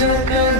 took a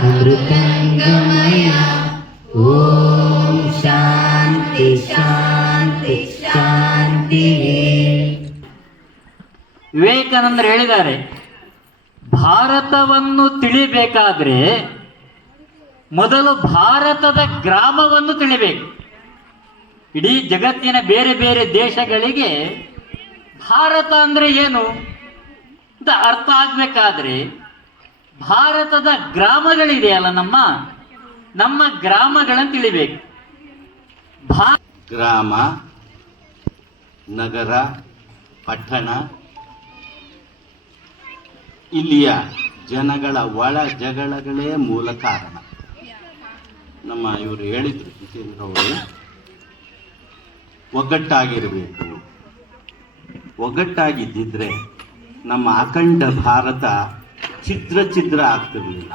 ಅಮೃತಂಗಮಯ. ಓಂ ಶಾಂತಿ ಶಾಂತಿ ಶಾಂತಿ. ವಿವೇಕಾನಂದರು ಹೇಳಿದ್ದಾರೆ, ಭಾರತವನ್ನು ತಿಳಿಬೇಕಾದ್ರೆ ಮೊದಲು ಭಾರತದ ಗ್ರಾಮವನ್ನು ತಿಳಿಬೇಕು. ಇಡೀ ಜಗತ್ತಿನ ಬೇರೆ ಬೇರೆ ದೇಶಗಳಿಗೆ ಭಾರತ ಅಂದ್ರೆ ಏನು? ಅಂತ ಅರ್ಥ ಆಗ್ಬೇಕಾದ್ರೆ ಭಾರತದ ಗ್ರಾಮಗಳಿದೆಯಲ್ಲ ನಮ್ಮ? ನಮ್ಮ ಗ್ರಾಮಗಳನ್ನ ತಿಳಿಬೇಕು. ಭಾ ಗ್ರಾಮ, ನಗರ, ಪಟ್ಟಣ, ಇಲ್ಲಿಯ ಜನಗಳ ಒಳ ಜಗಳಗಳೇ ಮೂಲ ಕಾರಣ. ನಮ್ಮ ಇವರು ಹೇಳಿದ್ರು ಜಿತೇಂದ್ರ ಅವರು, ಒಗ್ಗಟ್ಟಾಗಿರಬೇಕು. ಒಗ್ಗಟ್ಟಾಗಿದ್ದಿದ್ರೆ ನಮ್ಮ ಅಖಂಡ ಭಾರತ ಛಿದ್ರ ಛಿದ್ರ ಆಗ್ತಿರ್ಲಿಲ್ಲ.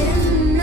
ಎನ್ನ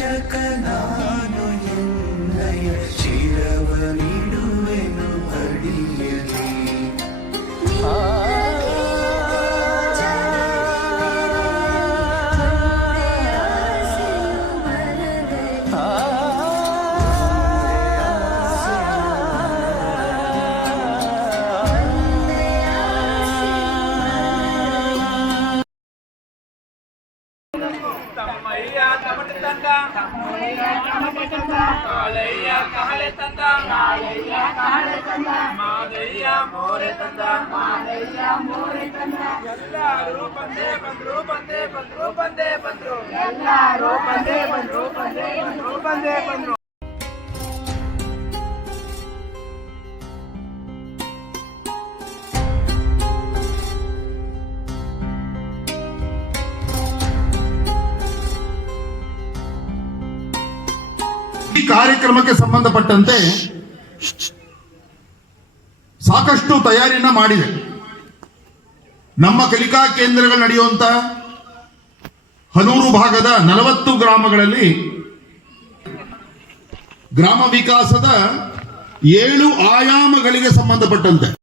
जग ಕಾಲಯ್ಯ ಕಹಳೆ ತಂದ. ಮಾದಯ್ಯ, ಮೋರೆ ತಂದ. ಎಲ್ಲರೂ ಬಂದೇ ಬಂದ್ರು ಬಂದೇ ಬಂದ್ರು ಬಂದೇ ಬಂದ್ರು. ಎಲ್ಲರೂ ಬಂದೇ ಬಂದ್ರು ಬಂದೇ ಬಂದ್ರು ಬಂದೇ ಬಂದ್ರು. ಈ ಕಾರ್ಯಕ್ರಮಕ್ಕೆ ಸಂಬಂಧಪಟ್ಟಂತೆ ಸಾಕಷ್ಟು ತಯಾರಿಯನ್ನ ಮಾಡಿದೆ. ನಮ್ಮ ಕಲಿಕಾ ಕೇಂದ್ರಗಳು ನಡೆಯುವಂತ ಹನೂರು ಭಾಗದ ನಲವತ್ತು ಗ್ರಾಮಗಳಲ್ಲಿ ಗ್ರಾಮ ವಿಕಾಸದ ಏಳು ಆಯಾಮಗಳಿಗೆ ಸಂಬಂಧಪಟ್ಟಂತೆ.